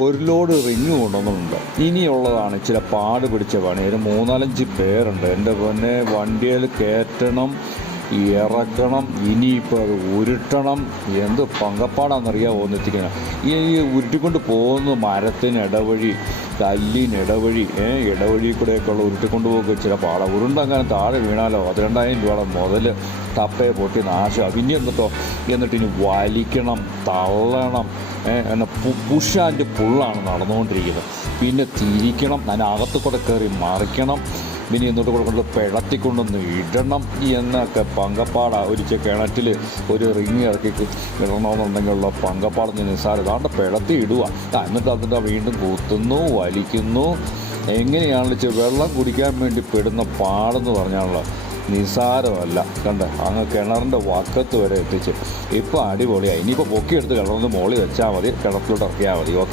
ഒരു load ring കൊണ്ടുവന്നിട്ടുണ്ട്. ഇനിയുള്ളതാണ് ചില പാട് പിടിച്ച പണി. ഒരു 3-4 പേരുണ്ട്. എൻ്റെ പൊന്നെ, വണ്ടിയിൽ കയറ്റണം, ഇറക്കണം, ഇനിയിപ്പോൾ അത് ഉരുട്ടണം. എന്ത് പങ്കപ്പാടാണെന്നറിയാമോ ഒന്നെത്തിക്കണം. ഈ ഉരുട്ടിക്കൊണ്ട് പോകുന്ന മരത്തിന് ഇടവഴി, കല്ലിന് ഇടവഴി, ഇടവഴി കൂടെയൊക്കെയുള്ള ഉരുട്ടിക്കൊണ്ട് പോകുക ചില പാടാണ്. ഉരുണ്ടങ്ങനെ താഴെ വീണാലോ 12,000 രൂപയുടെ മുതൽ ടപ്പയെ പൊട്ടി നാശം. പിന്നെ എന്നിട്ട് ഇനി വലിക്കണം, തള്ളണം. എന്നാൽ പുഷ് ആൻഡ് പുള്ളാണ് നടന്നുകൊണ്ടിരിക്കുന്നത്. പിന്നെ തിരിക്കണം, അതിനകത്ത് കൂടെ കയറി മറിക്കണം, പിന്നെ എന്നിട്ട് കൊണ്ട് പിഴത്തിക്കൊണ്ടൊന്ന് ഇടണം എന്നൊക്കെ പങ്കപ്പാടാണ്. ഒരു കിണറ്റിൽ ഒരു റിങ് ഇറക്കി ഇടണമെന്നുണ്ടെങ്കിലുള്ള പങ്കപ്പാടെന്ന് നിസ്സാരം. അതാണ്ട് പിഴത്തി ഇടുക, എന്നിട്ട് അതിൻ്റെ വീണ്ടും കുത്തുന്നു, വലിക്കുന്നു. എങ്ങനെയാണെന്ന് വെള്ളം കുടിക്കാൻ വേണ്ടി പെടുന്ന പാടെന്ന് പറഞ്ഞാലുള്ള നിസ്സാരമല്ല. കണ്ട, അങ്ങ് കിണറിൻ്റെ വക്കത്ത് വരെ എത്തിച്ച്. ഇപ്പോൾ അടിപൊളിയായി. ഇനിയിപ്പോൾ പൊക്കിയെടുത്ത് കിണറിന് മുകളിൽ വെച്ചാൽ മതി, കിണറ്റിലോട്ട് ഇറക്കിയാൽ മതി. ഓക്കെ.